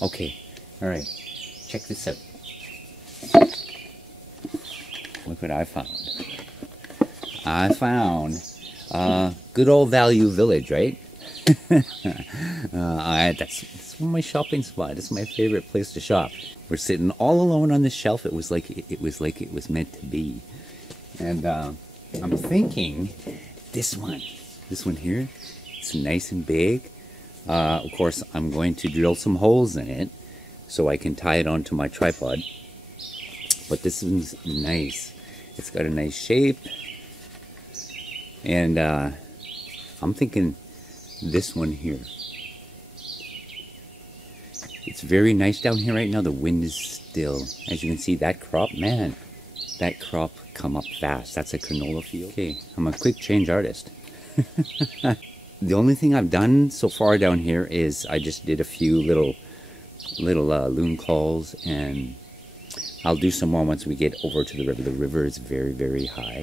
Okay, all right, check this out. Look what I found. I found good old Value Village, right? That's my shopping spot. It's my favorite place to shop. We're sitting all alone on this shelf. It was like it was meant to be. And I'm thinking this one here. It's nice and big. Of course, I'm going to drill some holes in it so I can tie it onto my tripod. But this one's nice. It's got a nice shape. And I'm thinking this one here. It's very nice down here right now. The wind is still. As you can see, that crop, man, that crop come up fast. That's a canola field. Okay, I'm a quick change artist. The only thing I've done so far down here is I just did a few little loon calls, and I'll do some more once we get over to the river. The river is very, very high.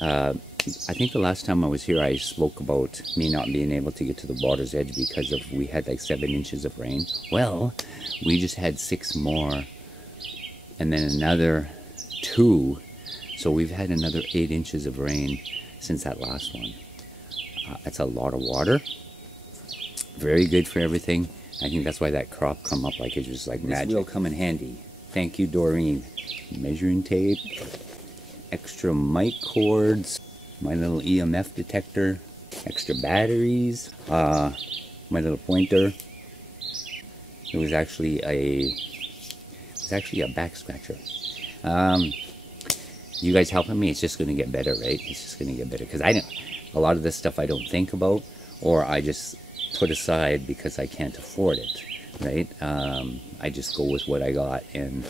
I think the last time I was here, I spoke about me not being able to get to the water's edge because we had like 7 inches of rain. Well, we just had 6 more, and then another 2. So we've had another 8 inches of rain since that last one. That's a lot of water. Very good for everything. I think that's why that crop come up like it's just like magic. This will come in handy. Thank you, Doreen. Measuring tape, extra mic cords, my little EMF detector, extra batteries, my little pointer. It was actually a back scratcher. You guys helping me? It's just going to get better, right? It's just going to get better because a lot of this stuff I don't think about, or I just put aside because I can't afford it, right? I just go with what I got and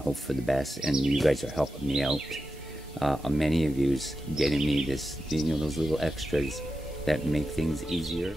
hope for the best. And you guys are helping me out. Many of you's getting me this, you know, those little extras that make things easier.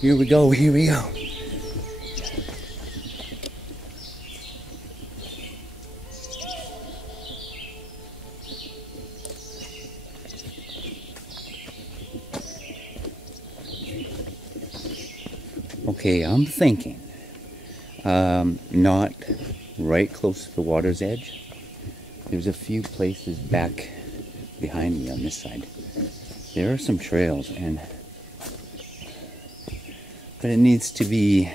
Here we go, here we go. Okay, I'm thinking, not right close to the water's edge. There's a few places back behind me on this side. There are some trails, but it needs to be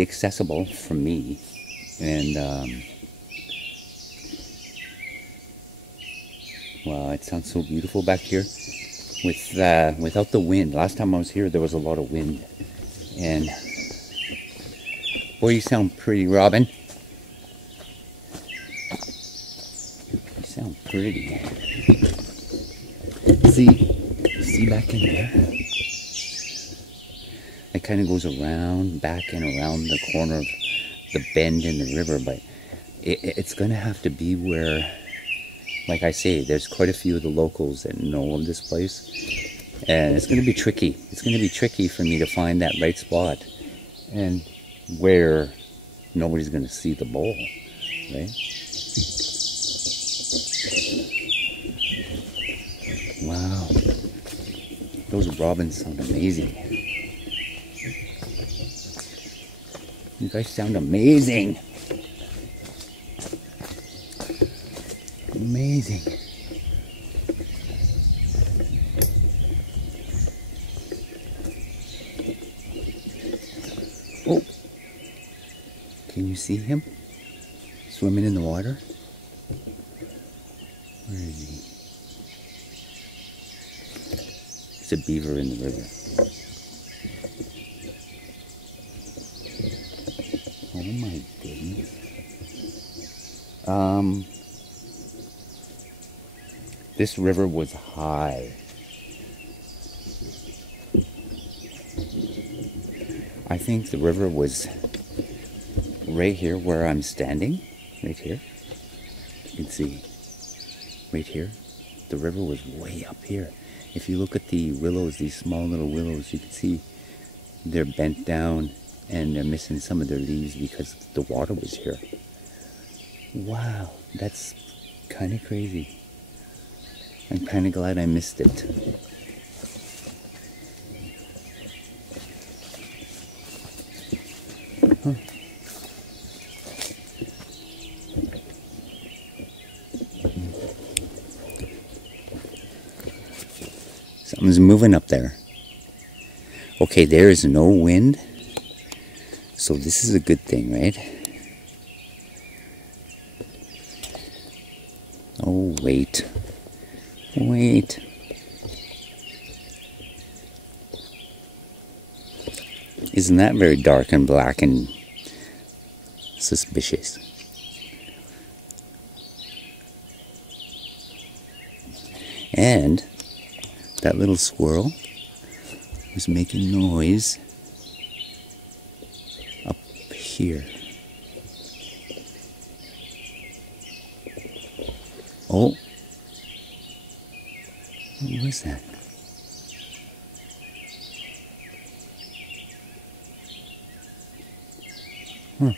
accessible for me. And wow, it sounds so beautiful back here without the wind. Last time I was here, there was a lot of wind, and boy, you sound pretty, Robin. You sound pretty. See back in there? It kind of goes around, back and around the corner of the bend in the river, but it's going to have to be where, like I say, there's quite a few of the locals that know of this place, and it's going to be tricky. It's going to be tricky for me to find that right spot and where nobody's going to see the bowl, right? Wow, those robins sound amazing. You guys sound amazing. Amazing. Oh, can you see him swimming in the water? Where is he? It's a beaver in the river. Oh my goodness. This river was high. I think the river was right here where I'm standing. Right here. You can see right here. the river was way up here. If you look at the willows, these small little willows, you can see they're bent down and they're missing some of their leaves because the water was here. Wow, that's kind of crazy. I'm kind of glad I missed it. Huh. Something's moving up there. Okay, there is no wind, so this is a good thing, right? Oh, wait. Wait. Isn't that very dark and black and suspicious? And that little squirrel was making noise up here. Oh, what was that? Huh.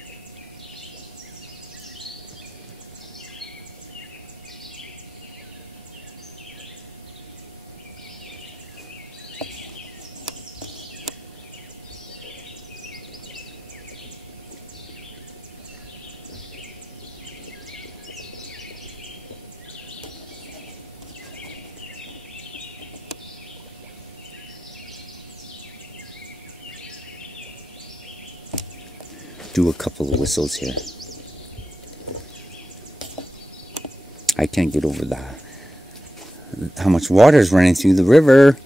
Do a couple of whistles here. I can't get over how much water is running through the river.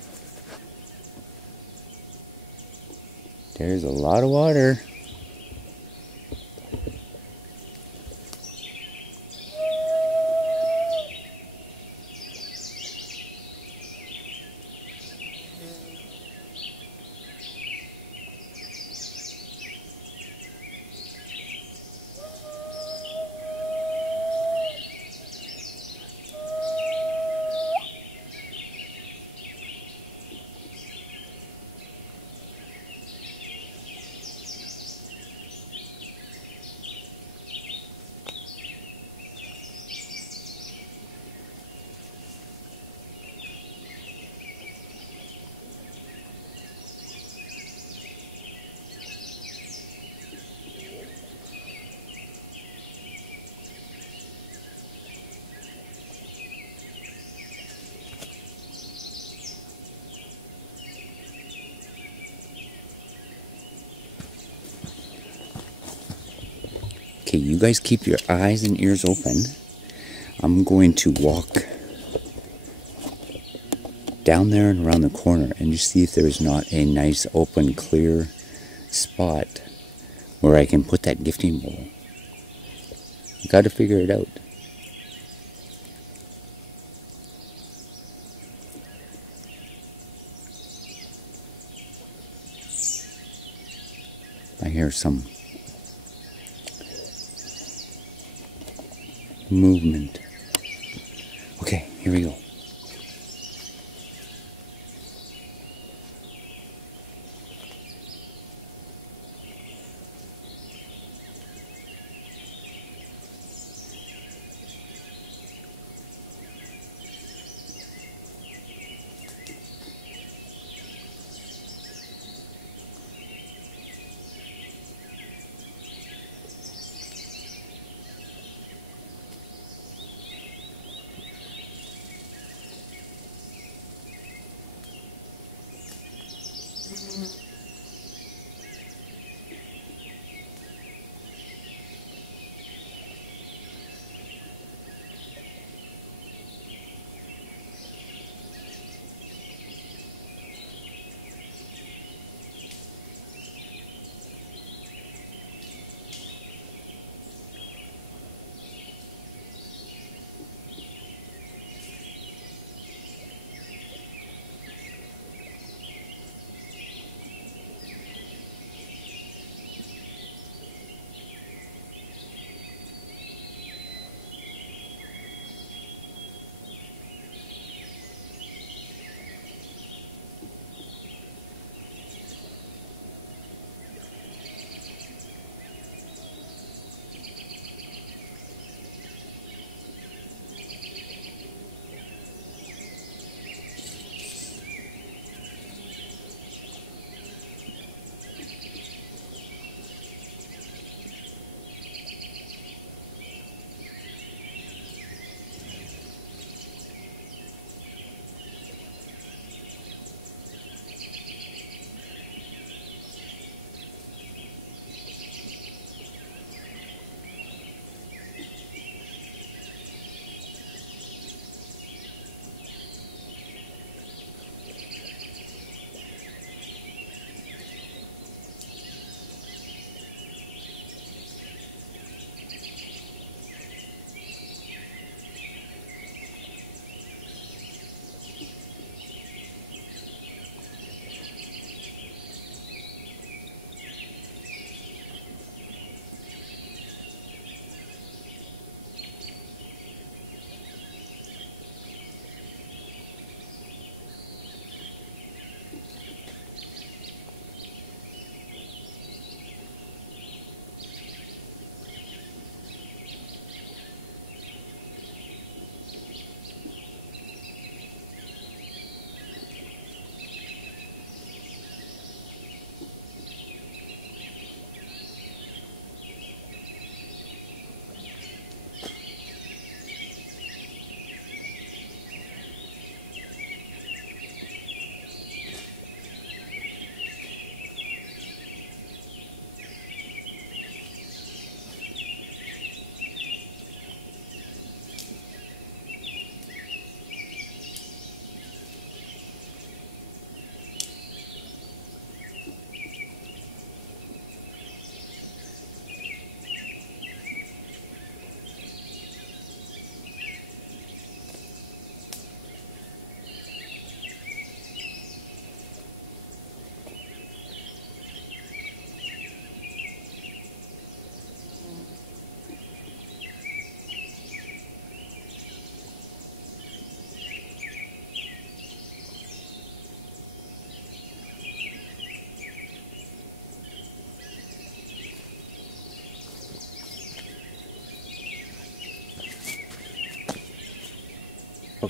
There's a lot of water. Okay, you guys keep your eyes and ears open. I'm going to walk down there and around the corner and just see if there's not a nice open clear spot where I can put that gifting bowl. Got to figure it out. I hear some movement. Okay, here we go.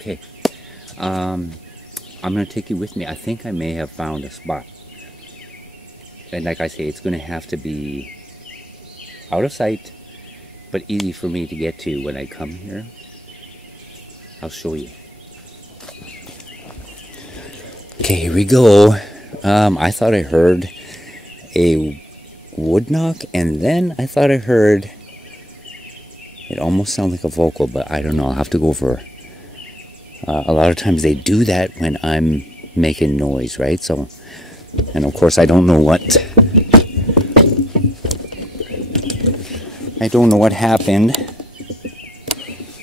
Okay, I'm gonna take you with me. I think I may have found a spot. And like I say, it's gonna have to be out of sight, but easy for me to get to when I come here. I'll show you. Okay, here we go. I thought I heard a wood knock, and then I thought I heard, it almost sounded like a vocal, but I don't know. I'll have to go over. A lot of times they do that when I'm making noise, right? So, and of course I don't know what happened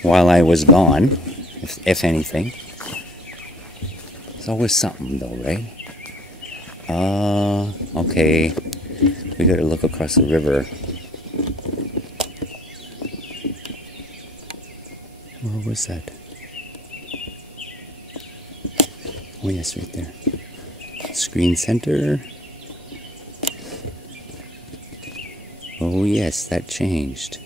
while I was gone, if anything. There's always something though, right? Okay. We gotta look across the river. Where was that? Oh yes, right there. Screen center. Oh yes, that changed.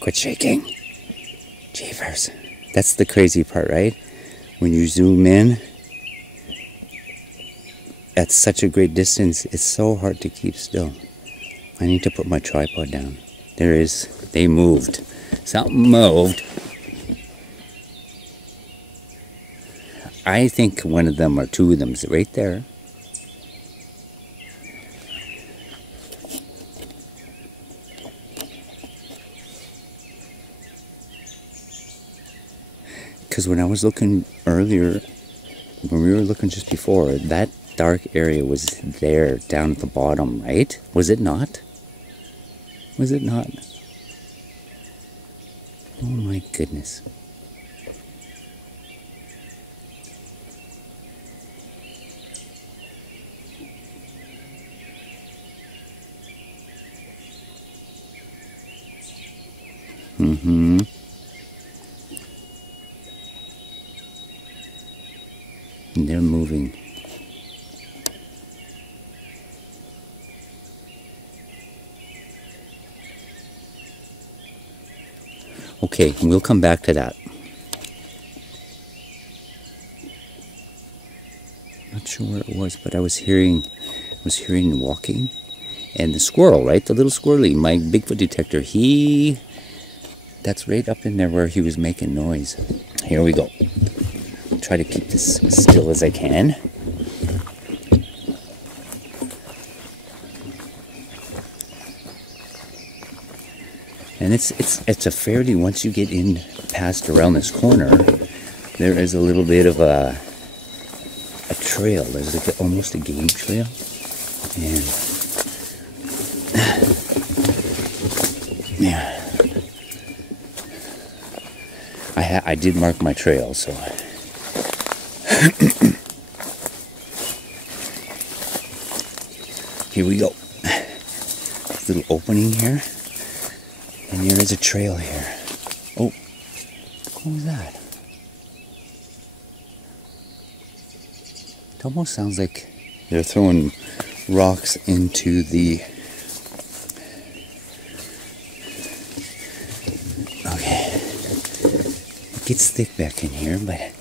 Quit shaking. Jeepers. That's the crazy part, right? When you zoom in at such a great distance, it's so hard to keep still. I need to put my tripod down. They moved. Something moved. I think one of them or two of them is right there. Because when I was looking earlier, when we were looking just before, that dark area was there down at the bottom, right? Was it not? Was it not? Oh my goodness. Mm-hmm. And they're moving. Okay, we'll come back to that. Not sure where it was, but I was hearing walking, and the squirrel, right? The little squirrely, my Bigfoot detector. That's right up in there where he was making noise. Here we go. Try to keep this still as I can. And it's a fairly, once you get in past around this corner, there is a little bit of a trail. There's like almost a game trail. And yeah, I did mark my trail, so here we go. Little opening here. And here is a trail here. Oh, what was that? It almost sounds like they're throwing rocks into the... Okay. It gets thick back in here, but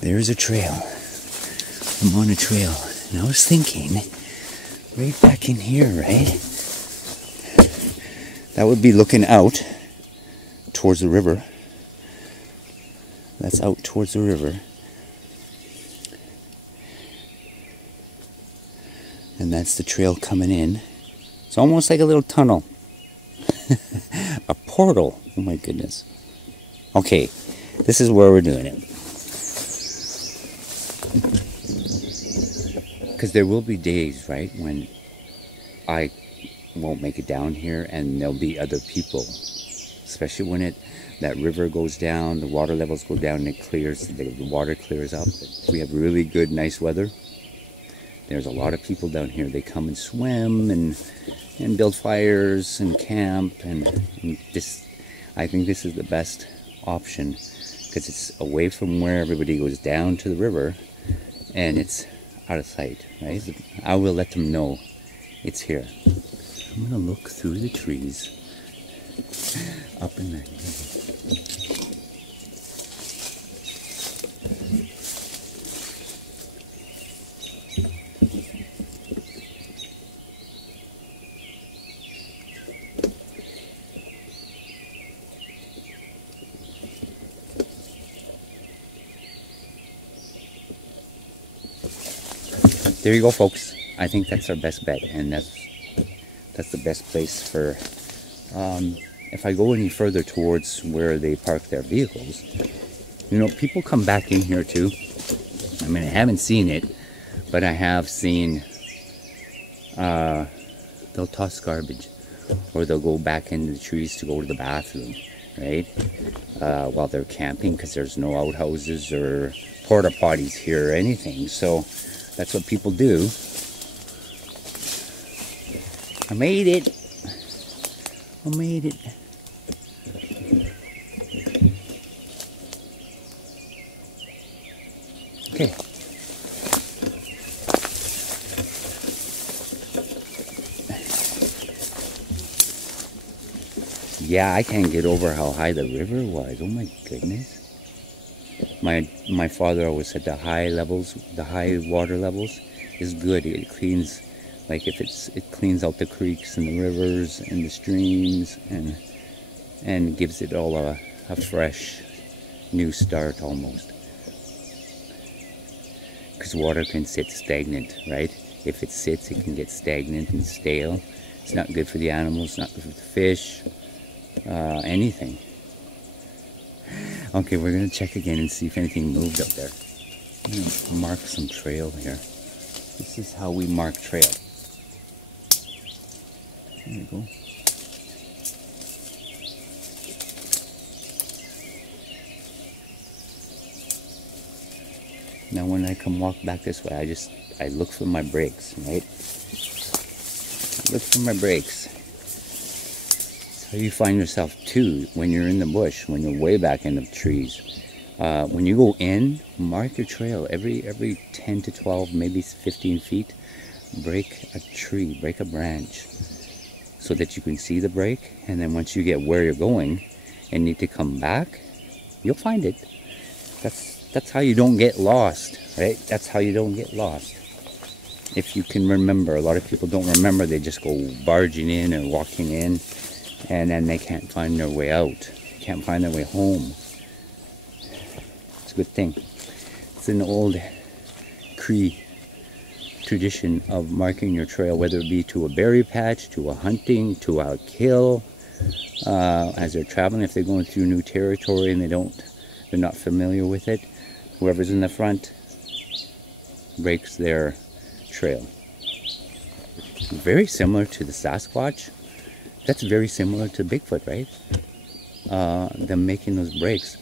there's a trail. I'm on a trail. And I was thinking, right back in here, right? That would be looking out towards the river. That's out towards the river. And that's the trail coming in. It's almost like a little tunnel. A portal. Oh my goodness. Okay, this is where we're doing it. Because there will be days, right, when I won't make it down here, and there'll be other people, especially when that river goes down, the water levels go down, and it clears, the water clears up. If we have really good, nice weather, there's a lot of people down here. They come and swim and build fires and camp, and this, I think this is the best option because it's away from where everybody goes down to the river, and it's out of sight, right? I will let them know it's here. I'm gonna look through the trees up in that. There you go, folks. I think that's our best bet, and that's the best place for. If I go any further towards where they park their vehicles, you know, people come back in here too. I mean, I haven't seen it, but I have seen they'll toss garbage, or they'll go back into the trees to go to the bathroom, right? While they're camping, because there's no outhouses or porta potties here or anything. So that's what people do. I made it. I made it. Okay. Yeah, I can't get over how high the river was. Oh my goodness. My father always said the high water levels is good. It cleans, like if it cleans out the creeks and the rivers and the streams and gives it all a fresh new start almost. Because water can sit stagnant, right? If it sits, it can get stagnant and stale. It's not good for the animals, not good for the fish, anything. Okay, we're going to check again and see if anything moved up there. I'm going to mark some trail here. This is how we mark trail. There you go. Now when I come walk back this way, I look for my brakes, right? Look for my brakes. That's how you find yourself too when you're in the bush, when you're way back in the trees. When you go in, mark your trail. Every 10 to 12, maybe 15 feet, break a tree, break a branch, so that you can see the break. And then once you get where you're going and need to come back, you'll find it. That's how you don't get lost, right? That's how you don't get lost. If you can remember, a lot of people don't remember. They just go barging in or walking in, and then they can't find their way out, can't find their way home. It's a good thing. It's an old Cree tradition of marking your trail, whether it be to a berry patch, to a hunting, to a kill, as they're traveling. If they're going through new territory and they're not familiar with it, whoever's in the front breaks their trail. Very similar to the Sasquatch. That's very similar to Bigfoot, right? Them making those breaks.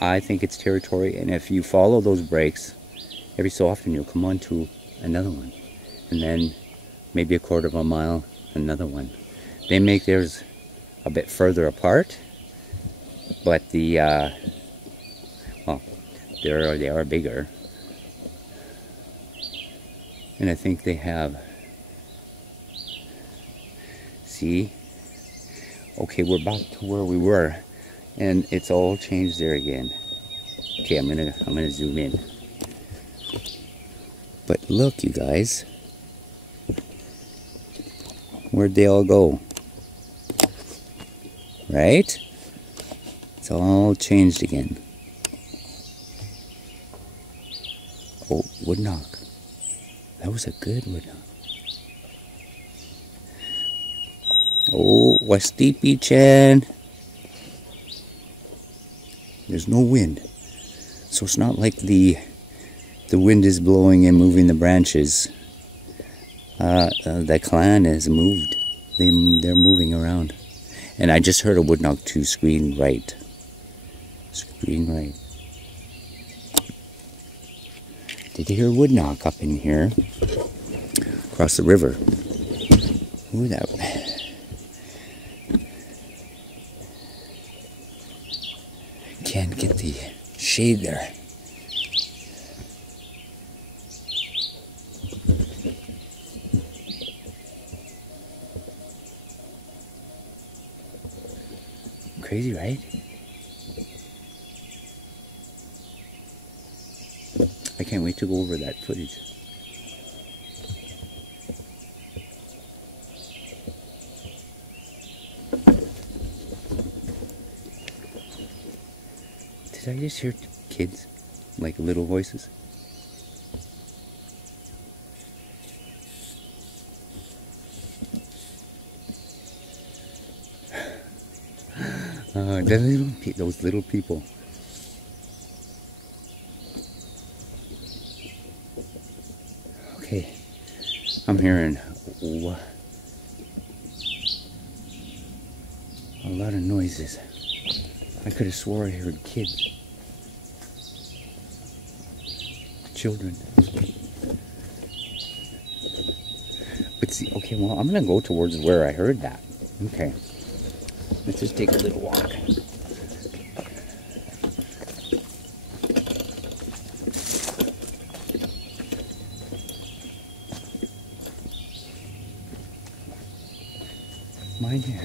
I think it's territory, and if you follow those breaks, every so often you'll come on to another one, and then maybe a quarter of a mile, another one. They make theirs a bit further apart, but well, they are bigger, and I think they have. See, okay, we're back to where we were, and it's all changed there again. Okay, I'm gonna zoom in. But look, you guys, where'd they all go? Right? It's all changed again. Oh, wood knock. That was a good wood knock. Oh, Wastipi Chan. There's no wind. So it's not like the wind is blowing and moving the branches. The clan has moved. They're moving around. And I just heard a wood knock to screen right. Screen right. Did you hear a wood knock up in here? Across the river. Ooh, that. Can't get the shade there. Crazy, right? I can't wait to go over that footage. Did I just hear kids? Like little voices? Those little people. Okay, I'm hearing a lot of noises. I could have swore I heard kids. Children. But see, okay, well, I'm gonna go towards where I heard that. Okay. Let's just take a little walk. Mine here.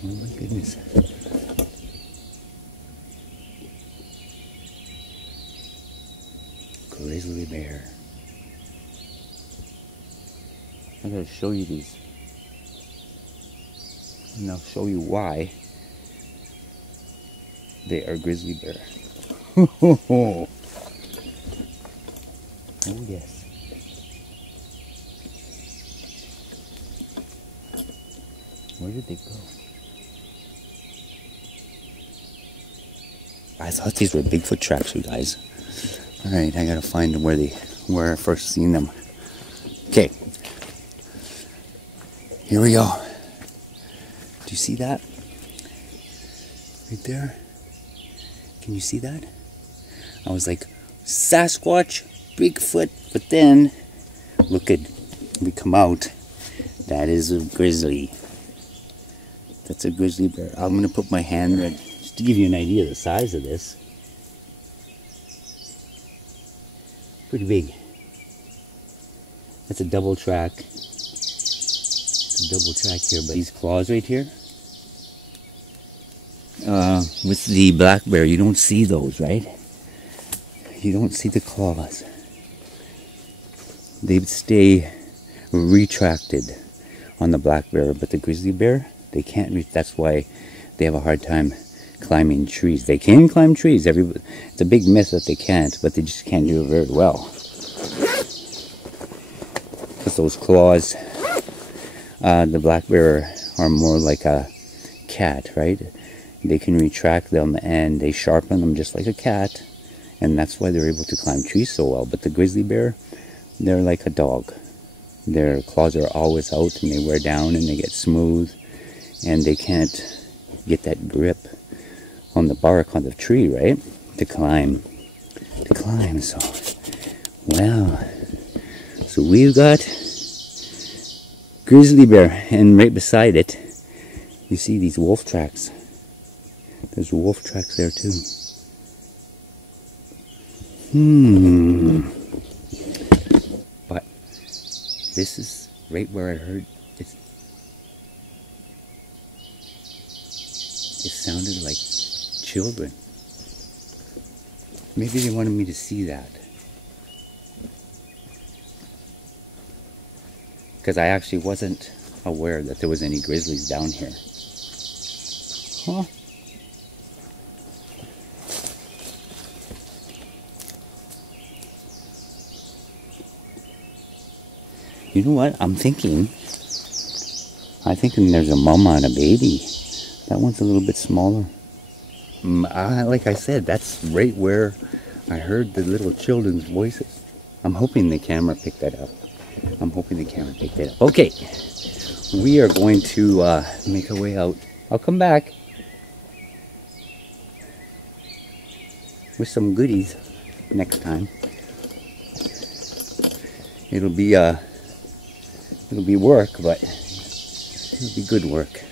Oh my goodness. Grizzly bear. I gotta show you these. And I'll show you why they are grizzly bear. Oh yes. Where did they go? I thought these were Bigfoot tracks, you guys. Alright, I gotta find where I first seen them. Okay. Here we go. Do you see that? Right there? Can you see that? I was like, Sasquatch, Bigfoot, but then, look at, we come out. That is a grizzly. That's a grizzly bear. I'm gonna put my hand right, just to give you an idea of the size of this. Pretty big. That's a double track. It's a double track here, but these claws right here. With the black bear, you don't see those, right? You don't see the claws. They stay retracted on the black bear, but the grizzly bear, they can't reach. That's why they have a hard time climbing trees. They can climb trees. It's a big myth that they can't, but they just can't do it very well. Because those claws, the black bear are more like a cat, right? They can retract them and they sharpen them just like a cat, and that's why they're able to climb trees so well. But the grizzly bear, they're like a dog. Their claws are always out and they wear down and they get smooth, and they can't get that grip on the bark on the tree, right? To climb. So, wow. So we've got grizzly bear, and right beside it, you see these wolf tracks. There's wolf tracks there too. But this is right where I heard it. It sounded like children. Maybe they wanted me to see that. Because I actually wasn't aware that there was any grizzlies down here. Huh? You know what? I'm thinking there's a mama and a baby. That one's a little bit smaller. Like I said, that's right where I heard the little children's voices. I'm hoping the camera picked that up. I'm hoping the camera picked it up. Okay, we are going to make our way out. I'll come back with some goodies next time. It'll be work, but it'll be good work.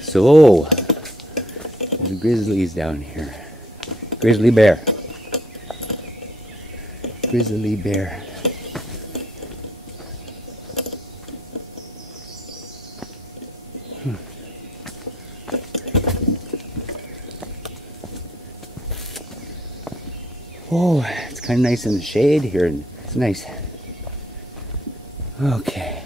So there's grizzlies down here. Grizzly bear. Grizzly bear. Oh, it's kind of nice in the shade here. It's nice. Okay.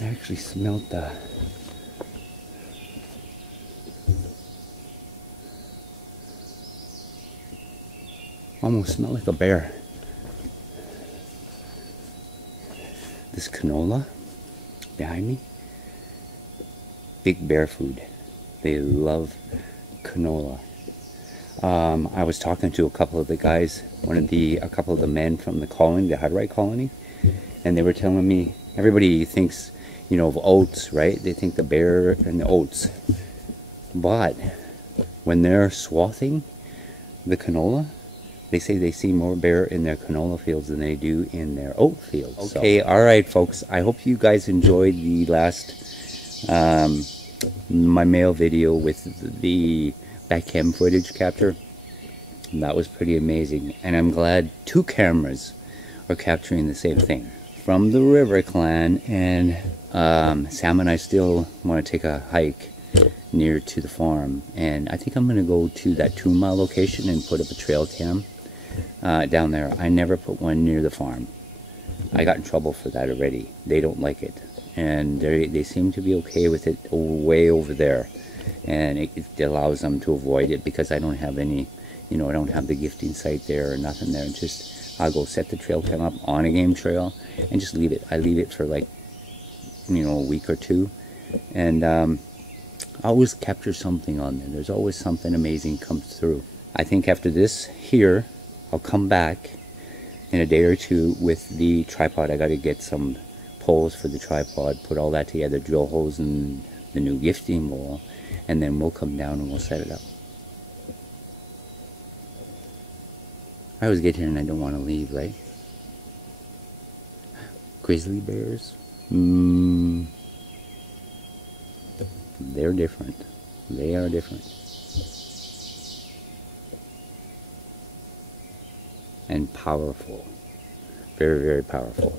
I actually smelled the almost smelled like a bear. This canola behind me, big bear food. They love canola. I was talking to a couple of the guys, a couple of the men from the colony, the Hutterite colony, and they were telling me everybody thinks, you know, of oats, right? They think the bear and the oats, but when they're swathing the canola, they say they see more bear in their canola fields than they do in their oat fields. Okay, so. All right, folks. I hope you guys enjoyed the last, my male video with the back cam footage capture. That was pretty amazing. And I'm glad 2 cameras are capturing the same thing. From the River Clan, and Sam and I still want to take a hike near to the farm. And I think I'm going to go to that 2-mile location and put up a trail cam. Down there. I never put one near the farm. I got in trouble for that already. They don't like it, and they seem to be okay with it way over there, and it allows them to avoid it because I don't have any, you know, I don't have the gifting site there or nothing there. Just I'll go set the trail cam up on a game trail and just leave it. I leave it for like, you know, a week or 2, and I always capture something on there. There's always something amazing comes through. I think after this here, I'll come back in a day or 2 with the tripod. I got to get some poles for the tripod, put all that together, drill holes in the new gifting bowl, and then we'll come down and we'll set it up. I always get here and I don't want to leave, right? Grizzly bears? They're different. They are different. And powerful. Very, very powerful.